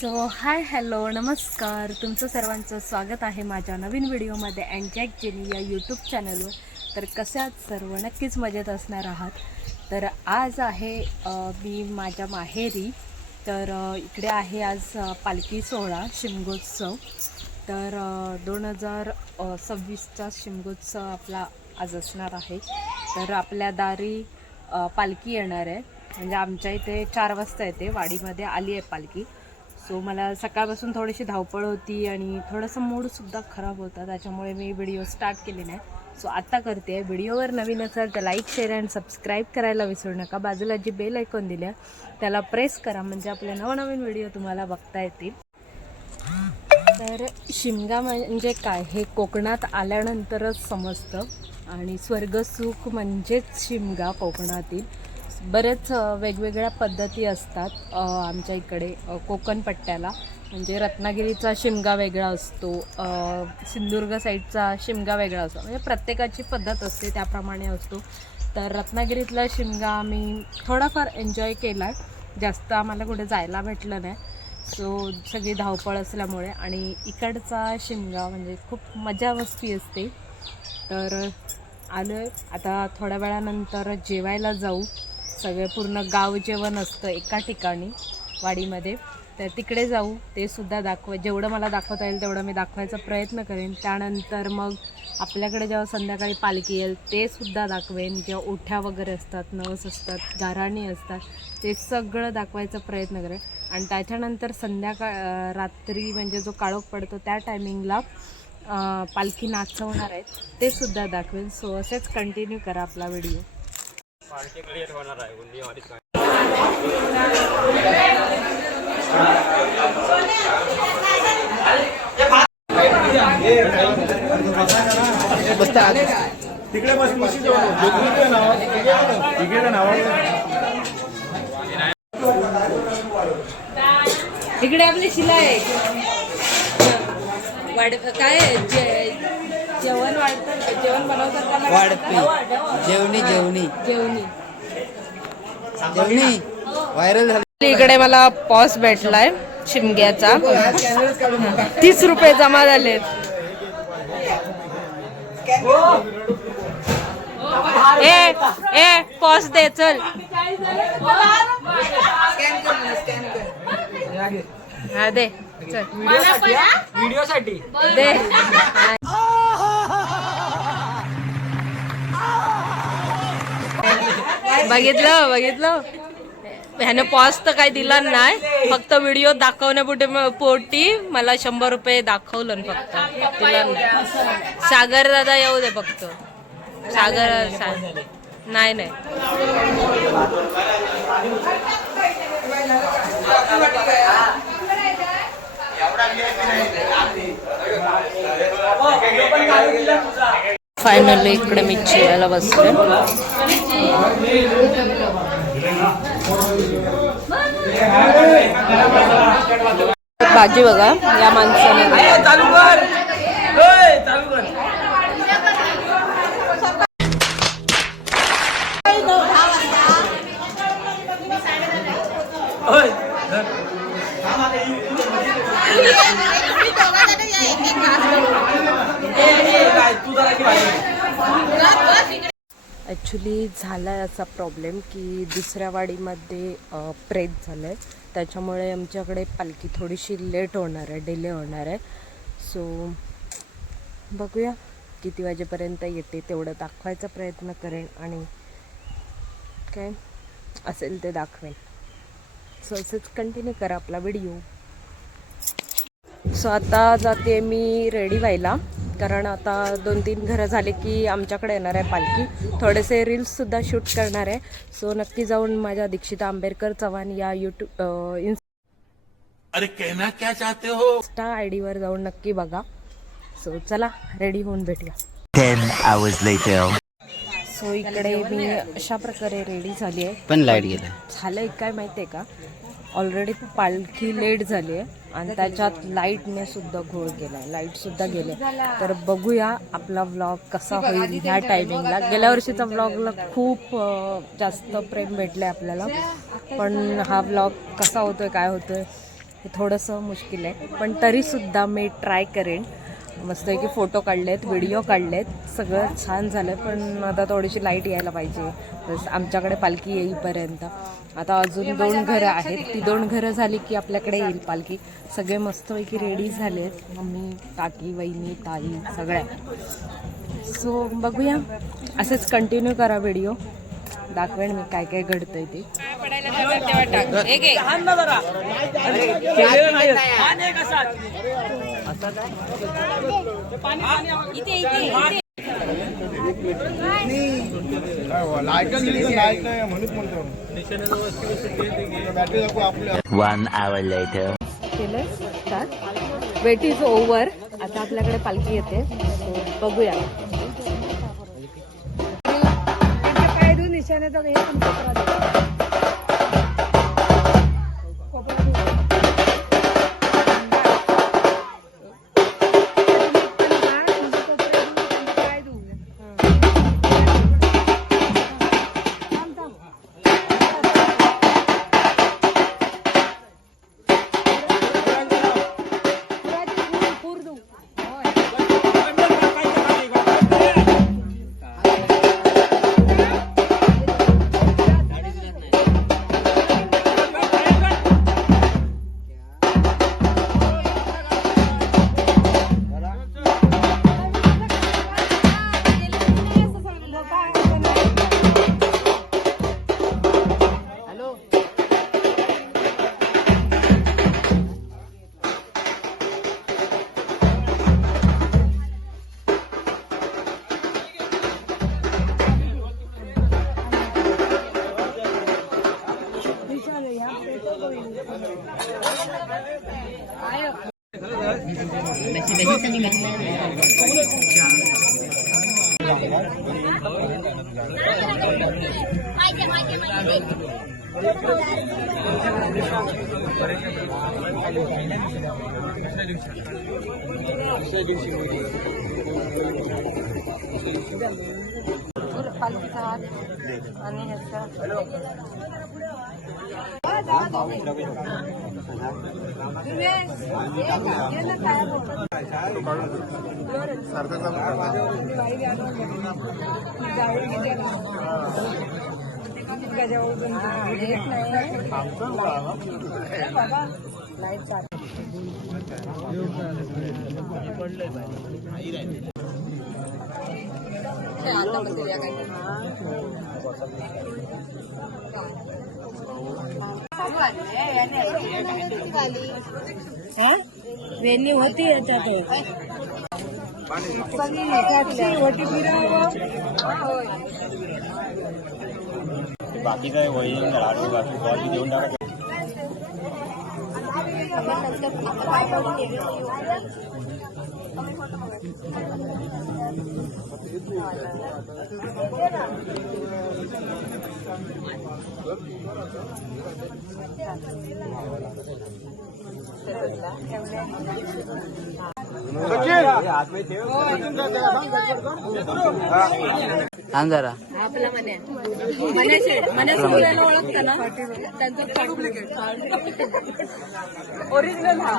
So hi hello नमस्कार, तुमचं सर्वांचं स्वागत आहे माझ्या नवीन व्हिडिओमध्ये अँजॅक जेनी या यूट्यूब चॅनलवर. तर कशात सर्व नक्कीच मजेत असणार आहात. तर आज आहे मी माझ्या माहेरी. तर इकडे आहे आज पालखी सोहळा शिमगोत्सव. तर 2026चा शिमगोत्सव आपला आज असणार आहे. तर आपल्या दारी पालखी येणार आहे. म्हणजे आमच्या इथे 4 वाजता येते, वाडीमध्ये आली आहे पालखी. सो मला सकाळपासून थोडीशी धावपळ होती आणि थोडंसं मूडसुद्धा खराब होता, त्याच्यामुळे मी व्हिडिओ स्टार्ट केले नाही. सो आत्ता करते आहे. व्हिडिओवर नवीन असेल तर लाईक शेअर अँड सबस्क्राईब करायला विसरू नका. बाजूला जी बेल आयकॉन दिली आहे त्याला प्रेस करा, म्हणजे आपले नवनवीन व्हिडिओ तुम्हाला बघता येतील. तर शिमगा म्हणजे काय हे कोकणात आल्यानंतरच समजतं. आणि स्वर्गसुख म्हणजेच शिमगा. कोकणातील बरेच वेगवेगळ्या पद्धती असतात आमच्या इकडे कोकण पट्ट्याला. म्हणजे रत्नागिरीचा शिमगा वेगळा असतो, सिंधुदुर्ग साईडचा शिमगा वेगळा असतो. म्हणजे प्रत्येकाची पद्धत असते त्याप्रमाणे असतो. तर रत्नागिरीतला शिमगा आम्ही थोडाफार एन्जॉय केला आहे, जास्त आम्हाला कुठे जायला भेटलं नाही. सो सगळी धावपळ असल्यामुळे. आणि इकडचा शिमगा म्हणजे खूप मजा मस्ती असते. तर आलो आहे आता, थोड्या वेळानंतर जेवायला जाऊ. सगळे पूर्ण गाव जेवण असतं एका ठिकाणी वाडीमध्ये, तर तिकडे जाऊ. ते सुद्धा जेवढं मला दाखवता येईल तेवढं मी दाखवायचा प्रयत्न करेन. त्यानंतर मग आपल्याकडे जेव्हा संध्याकाळी पालखी येईल ते सुद्धा दाखवेन. जेव्हा ओठ्या वगैरे असतात, नवस असतात, गाराणी असतात, ते सगळं दाखवायचा प्रयत्न करेन. आणि त्याच्यानंतर रात्री म्हणजे जो काळोख पडतो त्या टायमिंगला पालखी नाचवणार आहेत, ते सुद्धा दाखवेन. सो असेच कंटिन्यू करा आपला व्हिडिओ. क्लियर होणार आहे उंदी वाडीत काय. तिकडे बस इकडे आपली शिला आहे. काय जेवण वाढतं, जेवण बनवतात त्याला जेवणी जेवणी व्हायरल झाली. इकडे मला पॉस भेटलाय शिमग्याचा. 30 रुपये जमा झालेत. ए पॉस दे चल. हा दे चल. व्हिडिओ साठी दे. बघितलं ह्याने पॉज तर काही दिला नाही, फक्त व्हिडिओ पोटी मला 100 रुपये दाखवलं फक्त, दिला नाही. सागर दादा येऊ दे फक्त. नाही फायनली इकडे मी जेवायला बसले. भाजी बघा या माणसाने. ॲक्च्युली झाला आहे असा प्रॉब्लेम की दुसऱ्या वाडीमध्ये प्रेत झालं आहे, त्याच्यामुळे आमच्याकडे पालखी थोडीशी लेट होणार आहे, डिले होणार आहे. सो बघूया किती वाजेपर्यंत येते, तेवढं दाखवायचा प्रयत्न करेन आणि काय असेल ते दाखवेन. सो असंच कंटिन्यू करा आपला व्हिडिओ. सो आता जाते मी रेडी व्हायला, कारण आता 2-3 घरं झाले की आमच्याकडे येणार आहे पालखी. थोडेसे रील्ससुद्धा शूट करणार आहे. सो नक्की जाऊन माझ्या दीक्षिता आंबेडकर चव्हाण या इंस्टा ID वर जाऊन नक्की बघा. सो चला रेडी होऊन भेटूया. 10 hours later. सो इकडे मी अशा प्रकारे रेडी झाली आहे. पण लाईट गेला. झालं काय माहिती आहे का, ऑलरेडी पालखी लेट झाली आहे आणि त्याच्यात लाईटने सुद्धा घोळ केला आहे, लाईटसुद्धा गेले. तर बघूया आपला व्लॉग कसा होईल ह्या टायमिंगला. गेल्या वर्षीचा व्लॉगला खूप जास्त प्रेम भेटलं आहे आपल्याला, पण हा व्लॉग कसा होतोय काय होतोय हे थोडंसं मुश्किल आहे, पण तरीसुद्धा मी ट्राय करेन. मस्तपैकी फोटो काढलेत, व्हिडिओ काढलेत, सगळं छान झालं. पण आता थोडीशी लाईट यायला पाहिजे बस आमच्याकडे पालखी येईपर्यंत. आता अजून 2 घरं आहेत, ती 2 घरं झाली की आपल्याकडे येईल पालखी. सगळे मस्तपैकी रेडी झाले आहेत, मम्मी, काकी, वहिनी, ताई सगळ्या. सो बघूया, असंच कंटिन्यू करा व्हिडिओ, दाखवेन मी काय काय घडतंय ते.1 hour later. केलं स्टार्ट. Wait is over. आता आपल्याकडे पालखी येते, सो बघूया. काय दू निशाण्याचं हे पालखीचा हात आणि ह्याचा वेणी होती याच्यात बाकी काय वहीन लाडू बाकी देऊन टाका. जरा आपला मन्याला ओळखता ना, त्यांचं ओरिजिनल हा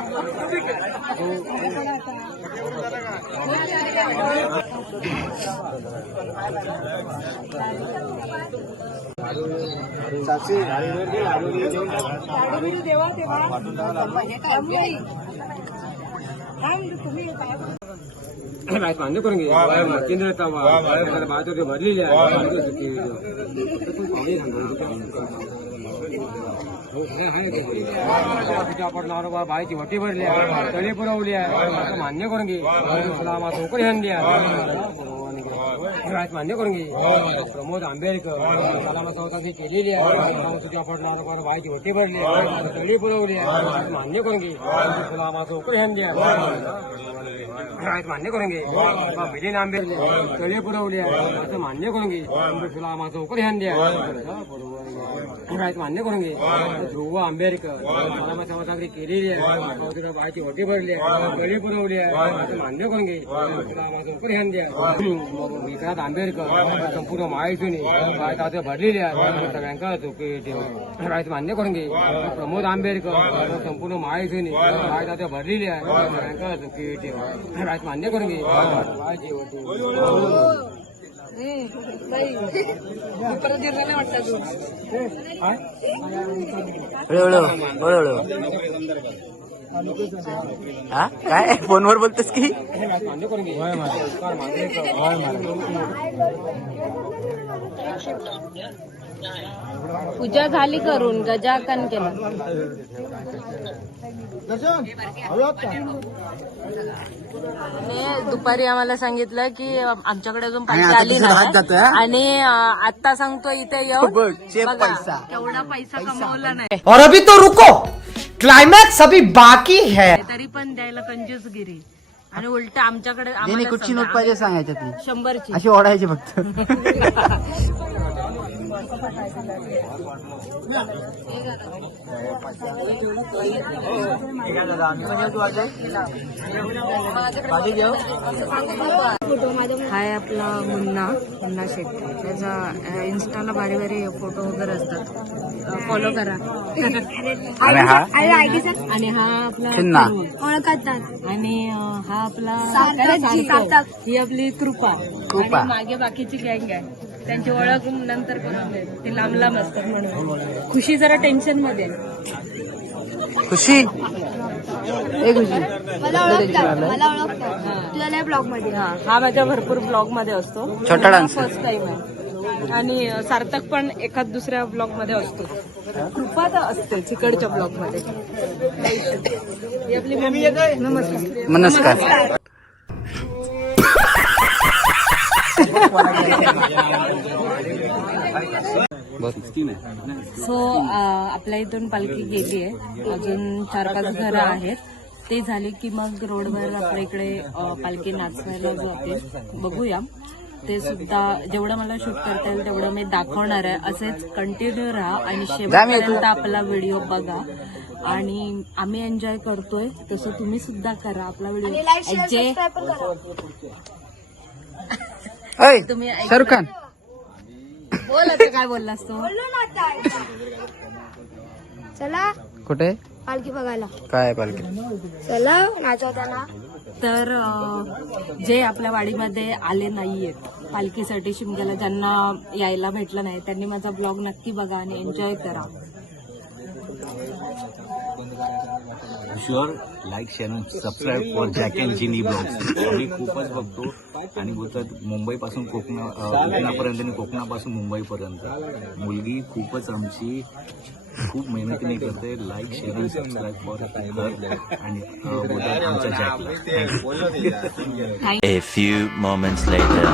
देवा मान्य करून घे. केंद्राचा बाजू भरलेली आहे. बाईची वटी भरली आहे, तळी पुरवली आहे. मान्य करून घे. तुला माझं उकडी हंडी मान्य करून घे. प्रमोद आंबेडकर सलामा चौथाची केलेली आहे. तुझ्या पडणार बाईची वटी भरली आहे, तळी पुरवली आहे. मान्य करून घे. तुला माझं उकडी हंडी मान्य करून घे. मिलिंद आंबेडकर तळी पुरवली आहे, असं मान्य करून घे. तुला माझं उकडी हंडी राहायचं मान्य करून घे. ध्रुव आंबेडकर समाजागरी केलेली आहे, तुला बायची वटी भरली आहे, गळी पुरवली आहे, मान्य करून घे. तुला माझं उपर ध्यान द्या. विक्रांत आंबेडकर संपूर्ण महायुतीने बाय तात्या भरलेली आहे, सगळ्यांका राहायचं मान्य करून घे. प्रमोद आंबेडकर संपूर्ण महायुतीने बाय तात्या भरलेली आहे, सगळ्यांका राहायचं मान्य करून घे. बायची वटी हा काय फोनवर बोलतोस की मान्य करून घे. पूजा झाली करून गजाकन केला. आणि दुपारी आम्हाला सांगितलं की आमच्याकडे अजून पैसे आले नाही आणि आता सांगतो इथे येऊन बघा, केवढा पैसा कमवला नाही और अभी तो रुको, क्लाइमैक्स अभी बाकी है. तरी पण द्यायला कंजूसगिरी आणि उलट आमच्याकडे ज्याने कुठची नोट पाहिजे सांगायच्या ती 100ची अशी ओढायची फक्त. हाय आपला मुन्ना शेट्टी. त्याचा इन्स्टाला भारी भारी फोटो वगैरे असतात, फॉलो करा. आणि हा आपला चिन्ना. ओळखतात. आणि हा आपला सार्थक. ही आपली कृपा. आणि मागे बाकीची गँग आहे, त्यांची ओळख नंतर करून दे. ते लांब लांब असतात म्हणून. खुशी जरा टेन्शन मध्ये खुशी ए खुशी मला ओळखतात तुला ब्लॉग मध्ये. हा माझ्या भरपूर ब्लॉग मध्ये असतो. छोटा डान्स. फर्स्ट टाइम आहे. आणि सार्थक पण एखाद दुसऱ्या ब्लॉग मध्ये असतो. कृपा तर असते तिकडच्या ब्लॉग मध्ये. ही आपली मम्मी. नमस्कार. नमस्कार. सो आपल्या इथून पालखी गेली आहे. अजून 4-5 घरं आहेत. ते झाली की मग रोडवर आपल्या इकडे पालखी नाचवायला जाते. बघूया. ते सुद्धा जेवढं मला शूट करता येईल तेवढं मी दाखवणार आहे. असेच कंटिन्यू राहा आणि शेवटपर्यंत आपला व्हिडिओ बघा. आणि आम्ही एन्जॉय करतोय तसं तुम्ही सुद्धा करा. आपला व्हिडिओ जे तुम्ही शाहरुख खान बोल आता काय बोललास तू. चला कुठे पालखी बघायला. काय पालखी चला नाचवताना. तर जे आपल्या वाडीमध्ये आले नाहीयेत पालखीसाठी शिमग्याला, ज्यांना यायला भेटलं नाही त्यांनी माझा ब्लॉग नक्की बघा आणि एन्जॉय करा. Sure like share subscribe for Jack and Jinny blogs. आम्ही खूपच बघतो आणि बोलतात मुंबईपासून कोकणापर्यंत आणि कोकणापासून मुंबईपर्यंत. मुलगी खूपच आमची खूप मेहनतीने करते. लाईक शेअर आणि सबस्क्राईब फॉर आणि बोलतात आमच्या जॅकला. A few moments later.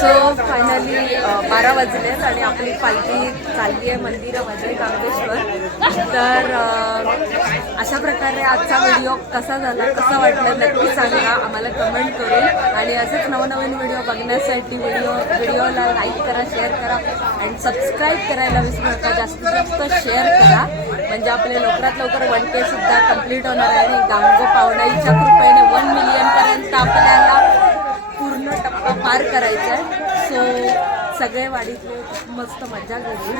So finally 12 वाजलेत आणि आपली पालखी चालली आहे मंदिरामध्ये कांबेश्वर. तर अशा प्रकारे आजचा व्हिडिओ कसा झाला, कसा वाटला नक्की सांगा आम्हाला कमेंट करून. आणि असंच नवनवीन व्हिडिओ बघण्यासाठी व्हिडिओला लाईक करा, शेअर करा आणि सबस्क्राईब करायला विसरू नका. जास्तीत जास्त शेअर करा म्हणजे आपले लवकरात लवकर 1K सुद्धा कंप्लीट होणार आहे. आणि गांगो पावणाईच्या कृपेने 1 मिलियनपर्यंत आपल्याला पूर्ण टप्पा पार करायचा आहे. सो सगळे वाडीतले मस्त मजा करून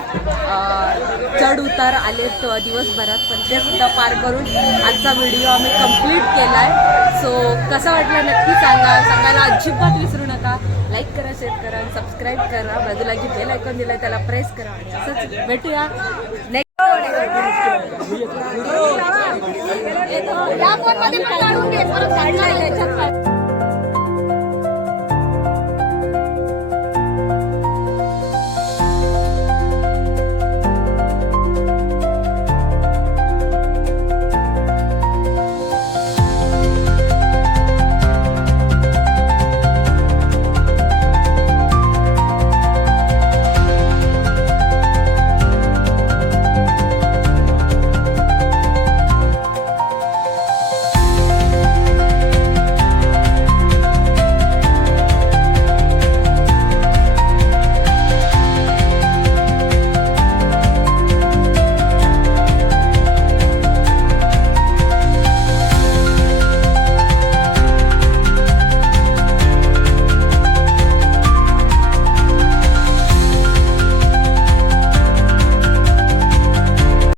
चढ उतार आलेत दिवसभरात, पण ते सुद्धा पार करून आजचा व्हिडिओ आम्ही कंप्लीट केला आहे. सो कसा वाटला नक्की सांगायला अजिबात विसरू नका. लाईक करा, शेअर करा आणि सबस्क्राईब करा. बाजूला जी बेल आयकॉन दिलाय त्याला प्रेस करा. आणि असंच भेटूया नेक्स्ट. या फोनमध्ये पण काढून घे, परत काढला आहे त्याच्यात.